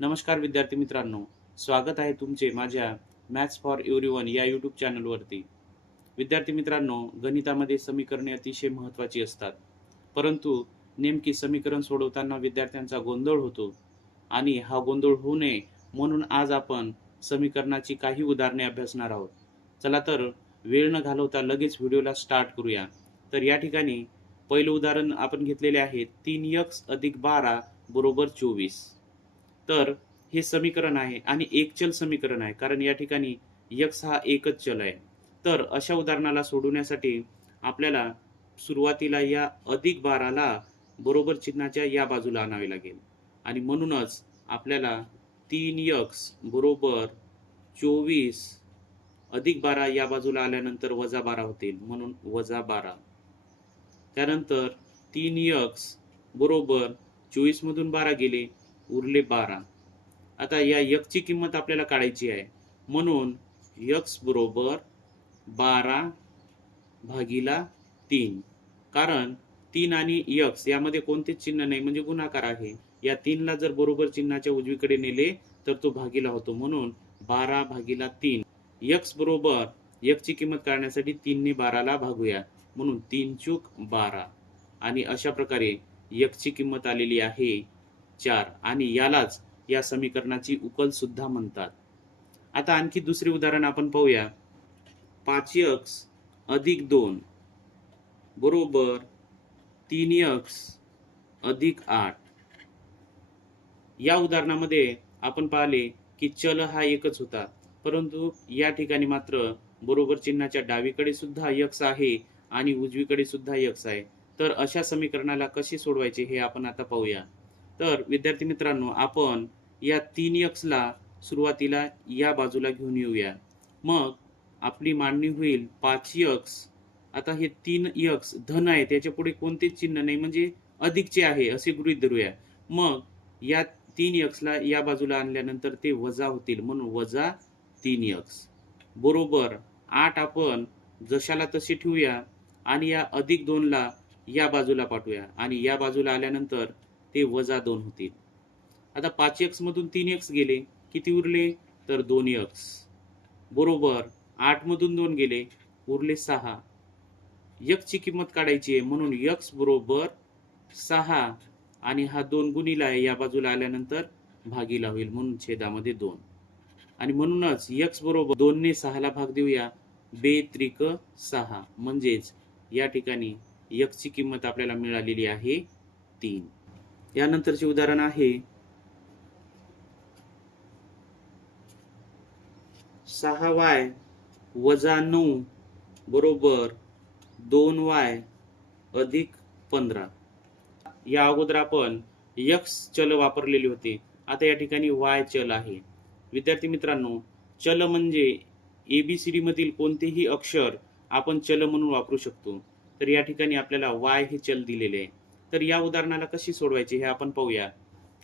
नमस्कार विद्यार्थी मित्रांनो. स्वागत आहे तुमचे माझ्या मॅथ्स फॉर एव्हरी वन या यूट्यूब चॅनलवरती विद्यार्थी मित्रांनो गणितामध्ये समीकरणे अतिशय महत्त्वाची असतात. परंतु नेमकी समीकरण सोडवताना विद्यार्थ्यांचा गोंधळ होतो आणि हा गोंधळ होऊ नये म्हणून आज आपण समीकरणाची काही उदाहरणे अभ्यासणार आहोत. चला तर वेळ न घालवता लगेच व्हिडिओला स्टार्ट करूया. तर या ठिकाणी पहिलं उदाहरण आपण घेतलेले आहे तीन यक्स अधिक बारा बरोबर चोवीस. तर हे समीकरण आहे आणि एकचल समीकरण आहे कारण या ठिकाणी यक्स हा एकच चल आहे. तर अशा उदाहरणाला सोडवण्यासाठी आपल्याला सुरुवातीला या अधिक बाराला बरोबर चिन्हाच्या या बाजूला आणावे लागेल. आणि म्हणूनच आपल्याला तीन यक्स बरोबर चोवीस अधिक बारा या बाजूला आल्यानंतर वजा बारा होतील म्हणून वजा बारा. त्यानंतर तीन यक्स बरोबर चोवीसमधून बारा गेले उरले बारा. आता या यकची किंमत आपल्याला काढायची आहे. म्हणून यक्स बरोबर बारा भागीला तीन. कारण तीन आणि यक्स यामध्ये कोणतेच चिन्ह नाही म्हणजे गुणाकार आहे. या तीनला जर बरोबर चिन्हाच्या उजवीकडे नेले तर तो भागीला होतो. म्हणून बारा भागीला तीन. यक्स बरोबर यकची किंमत काढण्यासाठी तीनने बाराला भागूया. म्हणून तीन चूक बारा. आणि अशा प्रकारे यकची किंमत आलेली आहे. चार आणि यालाच या समीकरणाची उकल सुद्धा म्हणतात. आता आणखी दुसरे उदाहरण आपण पाहूया. पाच यक्स अधिक दोन बरोबर तीन यक्स अधिक आठ. या उदाहरणामध्ये आपण पाहिले की चल हा एकच होता परंतु या ठिकाणी मात्र बरोबर चिन्हाच्या डावीकडे सुद्धा यक्स आहे आणि उजवीकडे सुद्धा यक्स आहे. तर अशा समीकरणाला कसे सोडवायचे हे आपण आता पाहूया. तर विद्यार्थी मित्रांनो आपण या तीन यक्सला सुरुवातीला या बाजूला घेऊन येऊया. मग आपली मांडणी होईल पाच यक्स आता हे तीन यक्स धन आहे त्याच्या पुढे कोणतेच चिन्ह नाही म्हणजे अधिकचे आहे असे गृहीत धरूया. मग या तीन यक्सला या बाजूला आणल्यानंतर ते वजा होतील म्हणून वजा तीन यक्स बरोबर आठ आपण जशाला तसे ठेवूया आणि या अधिक दोनला या बाजूला पाठवूया. आणि या बाजूला आल्यानंतर ते वजा दोन होतील आता पाच एक्स मधून तीन एक्स गेले किती उरले? तर दोन एक्स बरोबर आठ मधून दोन गेले उरले सहा. यकची किंमत काढायची आहे म्हणून यक्स बरोबर सहा आणि हा दोन गुणीला आहे या बाजूला आल्यानंतर भागीला होईल म्हणून छेदामध्ये दोन. आणि म्हणूनच यक्स बरोबर दोनने सहाला भाग देऊया बे त्रिक सहा. म्हणजेच या ठिकाणी यकची किंमत आपल्याला मिळालेली आहे तीन. यानंतरचे उदाहरण आहे. सहा वाय वजा नऊ बरोबर दोन वाय अधिक पंधरा. या अगोदर आपण यक्स चल वापरलेले होते. आता या ठिकाणी वाय चल आहे. विद्यार्थी मित्रांनो चल म्हणजे एबीसीडी मधील कोणतेही अक्षर आपण चल म्हणून वापरू शकतो. तर या ठिकाणी आपल्याला वाय हे चल दिलेले आहे. तर या उदाहरणाला कशी सोडवायची हे आपण पाहूया.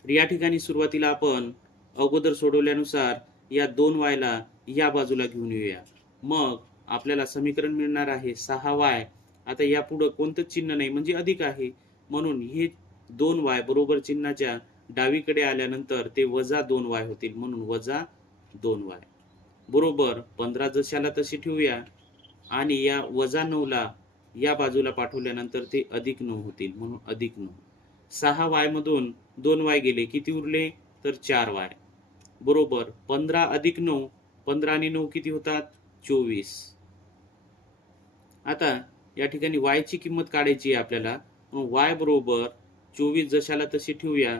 तर या ठिकाणी सुरुवातीला आपण अगोदर सोडवल्यानुसार या दोन वायला या बाजूला घेऊन येऊया. मग आपल्याला समीकरण मिळणार आहे सहा वाय. आता यापुढं कोणतं चिन्ह नाही म्हणजे अधिक आहे. म्हणून हे दोन वाय बरोबर चिन्हाच्या डावीकडे आल्यानंतर ते वजा दोन वाय होतील. म्हणून वजा दोन वाय. बरोबर पंधरा जशाला तशी ठेवूया. आणि या वजा नऊला या बाजूला पाठवल्यानंतर ते अधिक नऊ होतील म्हणून अधिक नऊ. सहा वाय मधून दोन वाय गेले किती उरले? तर चार वाय. बरोबर पंधरा अधिक नऊ पंधरा आणि नऊ किती होतात? चोवीस. आता या ठिकाणी वायची ची किंमत काढायची आहे आपल्याला. वाय बरोबर चोवीस जशाला तशी ठेवूया.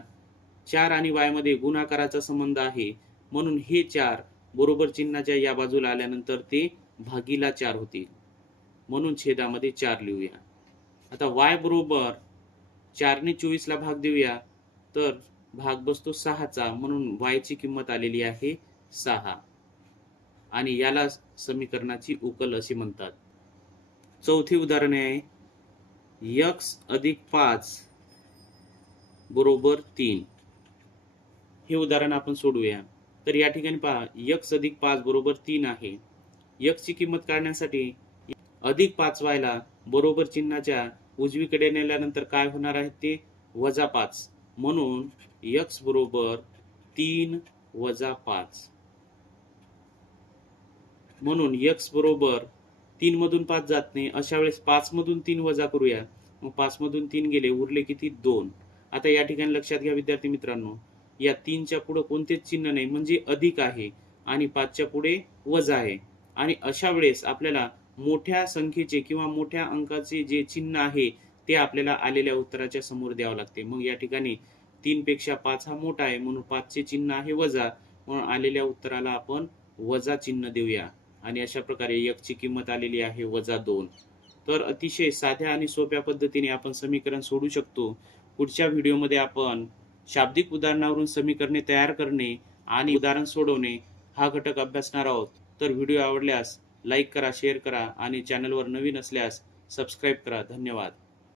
चार आणि वायमध्ये मध्ये गुणाकाराचा संबंध आहे. म्हणून हे चार बरोबर चिन्हाच्या या बाजूला आल्यानंतर ते भागीला चार होतील. म्हणून छेदामध्ये चार लिहूया. आता वाय बरोबर चारने चोवीसला भाग देऊया. तर भाग बसतो सहाचा म्हणून वायची ची किंमत आलेली आहे सहा. आणि याला समीकरणाची उकल असे म्हणतात. चौथी उदाहरणे आहे. यक्स अधिक पाच बरोबर तीन. हे उदाहरण आपण सोडूया. तर या ठिकाणी पहा यक्स अधिक पाच बरोबर तीन आहे. यक्सची किंमत काढण्यासाठी अधिक पाच व्हायला बरोबर चिन्हाच्या उजवीकडे नेल्यानंतर काय होणार आहे ते? वजा पाच. म्हणून यक्स बरोबर तीन वजा पाच. म्हणून यक्स बरोबर तीन मधून पाच जात नाही. अशा वेळेस पाच मधून तीन वजा करूया. मग पाच मधून तीन गेले उरले किती? दोन. आता या ठिकाणी लक्षात घ्या विद्यार्थी मित्रांनो या तीनच्या पुढे कोणतेच चिन्ह नाही. म्हणजे अधिक आहे आणि पाचच्या पुढे वजा आहे. आणि अशा वेळेस आपल्याला मोठ्या संख्येचे किंवा मोठ्या अंकाचे जे चिन्ह आहे ते आपल्याला आलेल्या उत्तराच्या समोर द्यावं लागते. मग या ठिकाणी तीनपेक्षा पाच हा मोठा आहे म्हणून पाचचे चिन्ह आहे वजा. म्हणून आलेल्या उत्तराला आपण वजा चिन्ह देऊया. आणि अशा प्रकारे यकची किंमत आलेली आहे वजा दोन. तर अतिशय साध्या आणि सोप्या पद्धतीने आपण समीकरण सोडू शकतो. पुढच्या व्हिडिओमध्ये आपण शाब्दिक उदाहरणावरून समीकरणे तयार करणे आणि उदाहरण सोडवणे हा घटक अभ्यासणार आहोत. तर व्हिडिओ आवडल्यास लाईक करा शेअर करा आणि चॅनलवर नवीन असल्यास सबस्क्राईब करा. धन्यवाद.